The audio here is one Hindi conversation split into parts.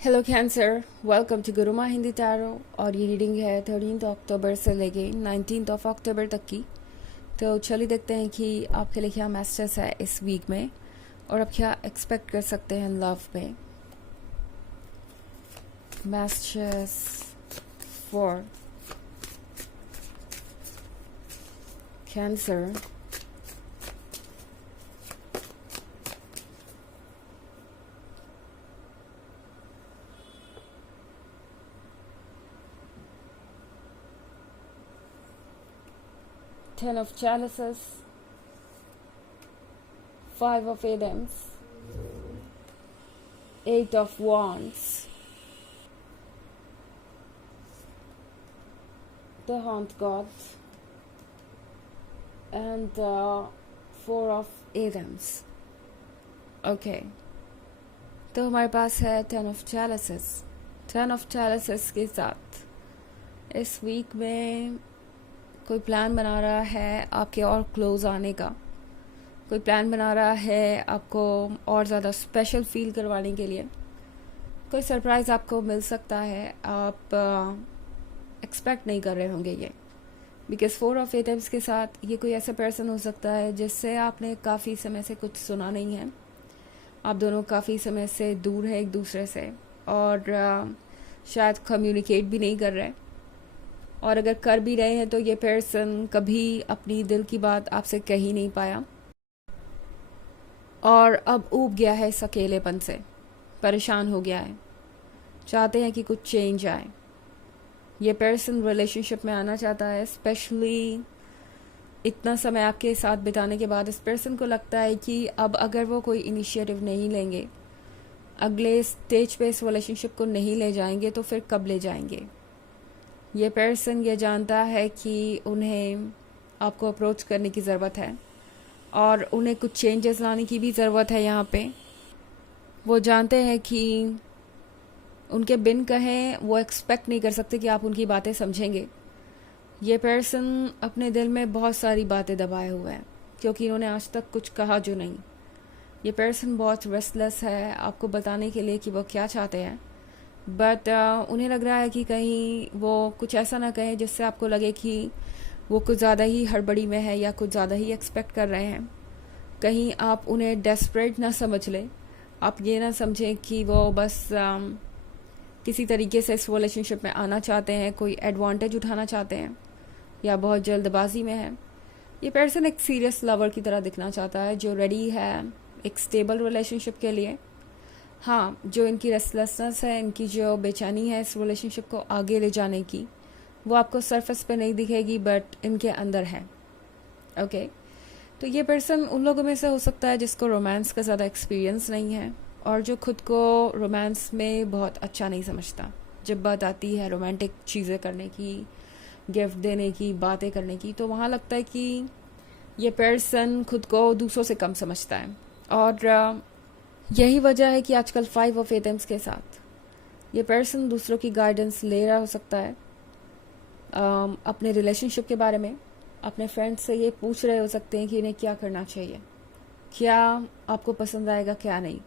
Hello Cancer, welcome to Guruma Hindi tarot. और ये रीडिंग है 13 अक्टूबर से लेके 19 अक्टूबर तक की। तो चलिए देखते हैं कि आपके लिए क्या मैसेज है इस वीक में और आप क्या एक्सपेक्ट कर सकते हैं लव में। Message for cancer, 10 of chalices, 5 of Adams, 8 of wands, the haunt god, and 4 of Adams. Okay, तो हमारे पास है 10 ऑफ चैलिसेस। 10 ऑफ चैलिसेस के साथ इस वीक में कोई प्लान बना रहा है आपके और क्लोज आने का। कोई प्लान बना रहा है आपको और ज़्यादा स्पेशल फील करवाने के लिए। कोई सरप्राइज़ आपको मिल सकता है, आप एक्सपेक्ट नहीं कर रहे होंगे ये। बिकॉज 4 ऑफ एटम्स के साथ ये कोई ऐसा पर्सन हो सकता है जिससे आपने काफ़ी समय से कुछ सुना नहीं है। आप दोनों काफ़ी समय से दूर है एक दूसरे से और शायद कम्युनिकेट भी नहीं कर रहे, और अगर कर भी रहे हैं तो ये पर्सन कभी अपनी दिल की बात आपसे कह ही नहीं पाया और अब ऊब गया है इस अकेलेपन से, परेशान हो गया है, चाहते हैं कि कुछ चेंज आए। ये पर्सन रिलेशनशिप में आना चाहता है, स्पेशली इतना समय आपके साथ बिताने के बाद इस पर्सन को लगता है कि अब अगर वो कोई इनिशिएटिव नहीं लेंगे, अगले स्टेज पे इस रिलेशनशिप को नहीं ले जाएंगे तो फिर कब ले जाएंगे। ये पर्सन ये जानता है कि उन्हें आपको अप्रोच करने की ज़रूरत है और उन्हें कुछ चेंजेस लाने की भी ज़रूरत है यहाँ पे। वो जानते हैं कि उनके बिन कहें वो एक्सपेक्ट नहीं कर सकते कि आप उनकी बातें समझेंगे। ये पर्सन अपने दिल में बहुत सारी बातें दबाए हुए हैं क्योंकि इन्होंने आज तक कुछ कहा जो नहीं। ये पर्सन बहुत रेस्टलेस है आपको बताने के लिए कि वो क्या चाहते हैं, बट उन्हें लग रहा है कि कहीं वो कुछ ऐसा ना कहें जिससे आपको लगे कि वो कुछ ज़्यादा ही हड़बड़ी में है या कुछ ज़्यादा ही एक्सपेक्ट कर रहे हैं। कहीं आप उन्हें डेस्परेट ना समझ लें, आप ये ना समझें कि वो बस किसी तरीके से इस रिलेशनशिप में आना चाहते हैं, कोई एडवांटेज उठाना चाहते हैं या बहुत जल्दबाजी में है। ये पर्सन एक सीरियस लवर की तरह दिखना चाहता है जो रेडी है एक स्टेबल रिलेशनशिप के लिए। हाँ, जो इनकी रेस्टलेसनेस है, इनकी जो बेचैनी है इस रिलेशनशिप को आगे ले जाने की, वो आपको सरफेस पे नहीं दिखेगी बट इनके अंदर है। ओके, तो ये पर्सन उन लोगों में से हो सकता है जिसको रोमांस का ज़्यादा एक्सपीरियंस नहीं है और जो खुद को रोमांस में बहुत अच्छा नहीं समझता। जब बात आती है रोमांटिक चीज़ें करने की, गिफ्ट देने की, बातें करने की, तो वहाँ लगता है कि ये पर्सन खुद को दूसरों से कम समझता है। और यही वजह है कि आजकल 5 ऑफ एटम्स के साथ ये पर्सन दूसरों की गाइडेंस ले रहा हो सकता है। अपने रिलेशनशिप के बारे में अपने फ्रेंड्स से ये पूछ रहे हो सकते हैं कि इन्हें क्या करना चाहिए, क्या आपको पसंद आएगा क्या नहीं,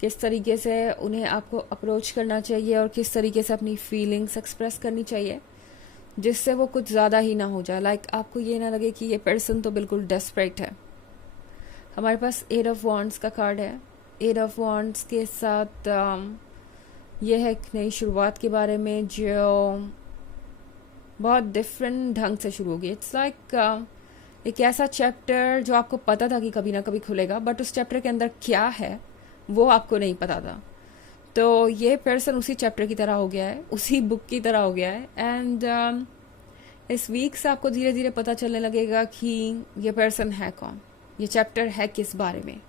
किस तरीके से उन्हें आपको अप्रोच करना चाहिए और किस तरीके से अपनी फीलिंग्स एक्सप्रेस करनी चाहिए जिससे वो कुछ ज़्यादा ही ना हो जाए। लाइक आपको ये ना लगे कि ये पर्सन तो बिल्कुल डेस्परेट है। हमारे पास 8 ऑफ वॉन्ड्स का कार्ड है। 8 ऑफ वॉन्ड्स के साथ यह है एक नई शुरुआत के बारे में जो बहुत डिफरेंट ढंग से शुरू होगी। इट्स लाइक एक ऐसा चैप्टर जो आपको पता था कि कभी ना कभी खुलेगा, बट उस चैप्टर के अंदर क्या है वो आपको नहीं पता था। तो ये पर्सन उसी चैप्टर की तरह हो गया है, उसी बुक की तरह हो गया है। एंड इस वीक से आपको धीरे धीरे पता चलने लगेगा कि ये पर्सन है कौन, ये चैप्टर है किस बारे में।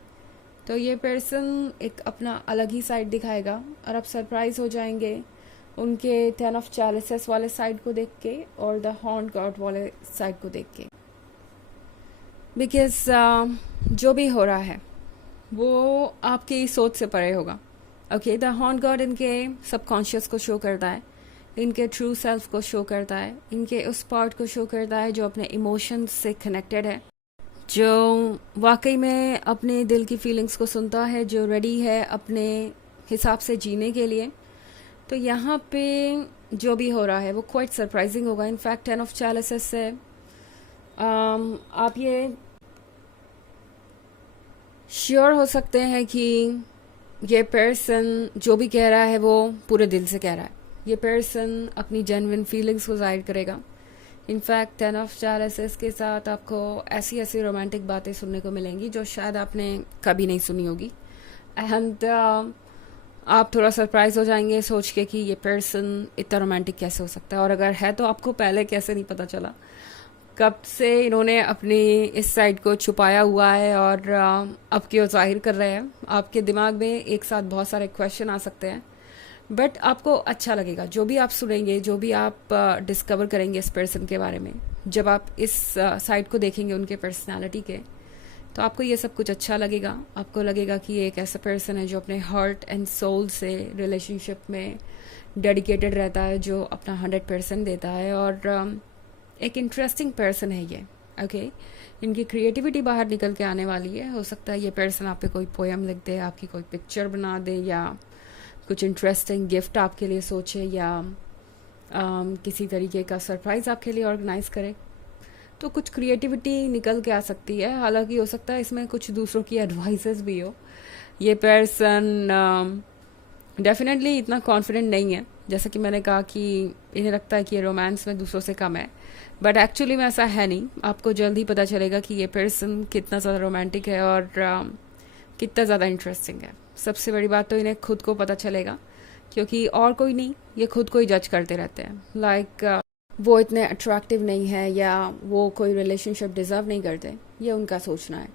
तो ये पर्सन एक अपना अलग ही साइड दिखाएगा और आप सरप्राइज हो जाएंगे उनके 10 ऑफ चैलिसेस वाले साइड को देख के और द हॉर्न गॉड वाले साइड को देख के। बिकॉज जो भी हो रहा है वो आपकी सोच से परे होगा। ओके, द हॉर्न गॉड इनके सबकॉन्शियस को शो करता है, इनके ट्रू सेल्फ को शो करता है, इनके उस पार्ट को शो करता है जो अपने इमोशंस से कनेक्टेड है, जो वाकई में अपने दिल की फीलिंग्स को सुनता है, जो रेडी है अपने हिसाब से जीने के लिए, तो यहाँ पे जो भी हो रहा है वो क्वाइट सरप्राइजिंग होगा. इनफैक्ट 10 ऑफ चैलिसेस से आप ये श्योर हो सकते हैं कि ये पर्सन जो भी कह रहा है वो पूरे दिल से कह रहा है. ये पर्सन अपनी जेन्युइन फीलिंग्स को जाहिर करेगा. इनफैक्ट 10 ऑफ चैलिसेस के साथ आपको ऐसी ऐसी रोमांटिक बातें सुनने को मिलेंगी जो शायद आपने कभी नहीं सुनी होगी. एंड आप थोड़ा सरप्राइज हो जाएंगे सोच के कि ये पर्सन इतना रोमांटिक कैसे हो सकता है, और अगर है तो आपको पहले कैसे नहीं पता चला. कब से इन्होंने अपनी इस साइड को छुपाया हुआ है और अब क्यों जाहिर कर रहे हैं. आपके दिमाग में एक साथ बहुत सारे क्वेश्चन आ सकते हैं, बट आपको अच्छा लगेगा जो भी आप सुनेंगे, जो भी आप डिस्कवर करेंगे इस पर्सन के बारे में. जब आप इस साइड को देखेंगे उनके पर्सनालिटी के, तो आपको ये सब कुछ अच्छा लगेगा. आपको लगेगा कि ये एक ऐसा पर्सन है जो अपने हार्ट एंड सोल से रिलेशनशिप में डेडिकेटेड रहता है, जो अपना 100% देता है, और एक इंटरेस्टिंग पर्सन है ये. ओके, इनकी क्रिएटिविटी बाहर निकल के आने वाली है. हो सकता है ये पर्सन आप पे कोई पोएम लिख दे, आपकी कोई पिक्चर बना दे, या कुछ इंटरेस्टिंग गिफ्ट आपके लिए सोचे, या किसी तरीके का सरप्राइज़ आपके लिए ऑर्गेनाइज करे. तो कुछ क्रिएटिविटी निकल के आ सकती है. हालांकि हो सकता है इसमें कुछ दूसरों की एडवाइसेस भी हो. ये पर्सन डेफिनेटली इतना कॉन्फिडेंट नहीं है. जैसा कि मैंने कहा कि इन्हें लगता है कि ये रोमांस में दूसरों से कम है, बट एक्चुअली में ऐसा है नहीं. आपको जल्द ही पता चलेगा कि ये पर्सन कितना ज़्यादा रोमांटिक है और कितना ज़्यादा इंटरेस्टिंग है. सबसे बड़ी बात तो इन्हें खुद को पता चलेगा, क्योंकि और कोई नहीं, ये खुद को ही जज करते रहते हैं. लाइक वो इतने अट्रैक्टिव नहीं है, या वो कोई रिलेशनशिप डिज़र्व नहीं करते, ये उनका सोचना है.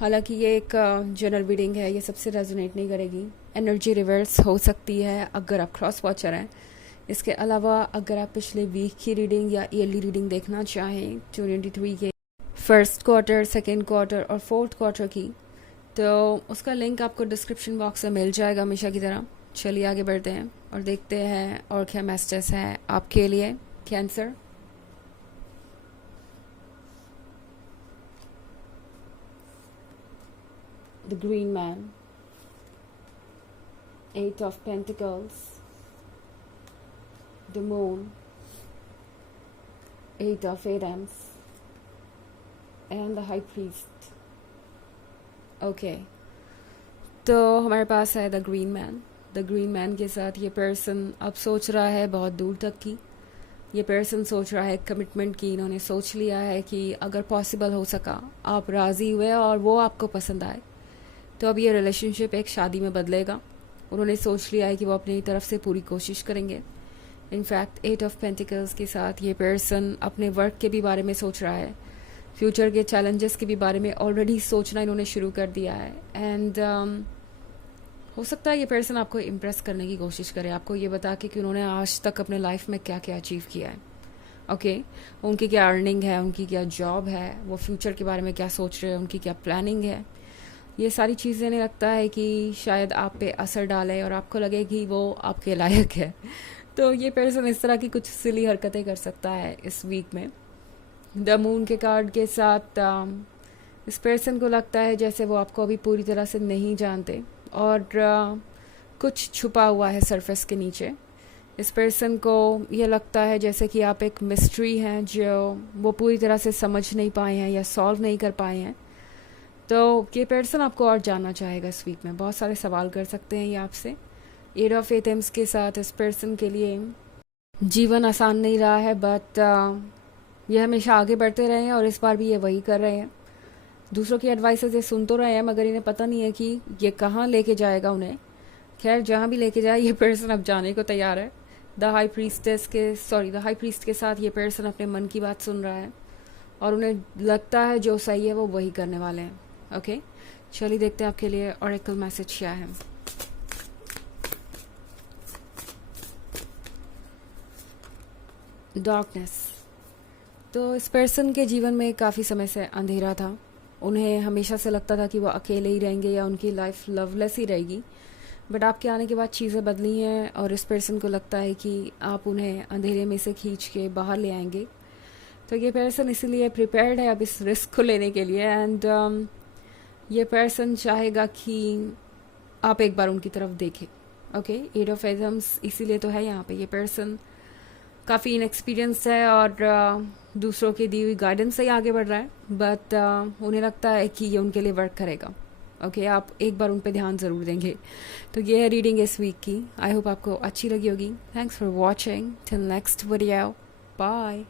हालांकि ये एक जनरल रीडिंग है, ये सबसे रेजोनेट नहीं करेगी. एनर्जी रिवर्स हो सकती है अगर आप क्रॉस वॉचर हैं. इसके अलावा अगर आप पिछले वीक की रीडिंग या ईयरली रीडिंग देखना चाहें 2023 के फर्स्ट क्वार्टर, सेकेंड क्वार्टर और फोर्थ क्वार्टर की, तो उसका लिंक आपको डिस्क्रिप्शन बॉक्स में मिल जाएगा हमेशा की तरह. चलिए आगे बढ़ते हैं और देखते हैं और क्या मैसेजेस हैं आपके लिए. Cancer, the green man, 8 of Pentacles, the moon, 8 of Wands, and the High Priest. Okay, तो हमारे पास है the green man. The green man के साथ ये पर्सन अब सोच रहा है बहुत दूर तक की. ये पर्सन सोच रहा है कमिटमेंट की. इन्होंने सोच लिया है कि अगर पॉसिबल हो सका, आप राज़ी हुए और वो आपको पसंद आए, तो अब ये रिलेशनशिप एक शादी में बदलेगा. उन्होंने सोच लिया है कि वो अपनी तरफ से पूरी कोशिश करेंगे. इनफैक्ट 8 ऑफ पेंटिकल्स के साथ ये पर्सन अपने वर्क के भी बारे में सोच रहा है. फ्यूचर के चैलेंजेस के भी बारे में ऑलरेडी सोचना इन्होंने शुरू कर दिया है. एंड हो सकता है ये पर्सन आपको इम्प्रेस करने की कोशिश करे, आपको ये बता के कि उन्होंने आज तक अपने लाइफ में क्या क्या अचीव किया है. ओके, उनकी क्या अर्निंग है, उनकी क्या जॉब है, वो फ्यूचर के बारे में क्या सोच रहे हैं, उनकी क्या प्लानिंग है. ये सारी चीज़ें इन्हें लगता है कि शायद आप पे असर डाले और आपको लगे कि वो आपके लायक है. तो ये पर्सन इस तरह की कुछ सिली हरकतें कर सकता है इस वीक में. द मून के कार्ड के साथ इस पर्सन को लगता है जैसे वो आपको अभी पूरी तरह से नहीं जानते, और कुछ छुपा हुआ है सरफेस के नीचे. इस पर्सन को ये लगता है जैसे कि आप एक मिस्ट्री हैं जो वो पूरी तरह से समझ नहीं पाए हैं या सॉल्व नहीं कर पाए हैं. तो ये पर्सन आपको और जानना चाहेगा इस वीक में. बहुत सारे सवाल कर सकते हैं ये आपसे. 8 ऑफ एथम्स के साथ इस पर्सन के लिए जीवन आसान नहीं रहा है, बट ये हमेशा आगे बढ़ते रहे हैं और इस बार भी ये वही कर रहे हैं. दूसरों की एडवाइसेस ये सुन तो रहे हैं, मगर इन्हें पता नहीं है कि ये कहाँ लेके जाएगा उन्हें. खैर, जहाँ भी लेके जाए ये पर्सन अब जाने को तैयार है. द हाई प्रीस्ट के साथ ये पर्सन अपने मन की बात सुन रहा है और उन्हें लगता है जो सही है वो वही करने वाले हैं. ओके, चलिए देखते हैं आपके लिए ऑरेकल मैसेज क्या है. डार्कनेस. तो इस पर्सन के जीवन में काफ़ी समय से अंधेरा था. उन्हें हमेशा से लगता था कि वो अकेले ही रहेंगे या उनकी लाइफ लवलेस ही रहेगी, बट आपके आने के बाद चीज़ें बदली हैं और इस पर्सन को लगता है कि आप उन्हें अंधेरे में से खींच के बाहर ले आएंगे. तो ये पर्सन इसीलिए प्रिपेयर्ड है अब इस रिस्क को लेने के लिए. एंड ये पर्सन चाहेगा कि आप एक बार उनकी तरफ देखें. ओके, एट ऑफ एजम्स इसीलिए तो है यहाँ पे। ये पर्सन काफ़ी इनएक्सपीरियंस्ड है और दूसरों की दी हुई गाइडेंस से ही आगे बढ़ रहा है, बट उन्हें लगता है कि ये उनके लिए वर्क करेगा। ओके, आप एक बार उन पे ध्यान ज़रूर देंगे। तो ये है रीडिंग इस वीक की। आई होप आपको अच्छी लगी होगी। Thanks for watching. Till next video, bye.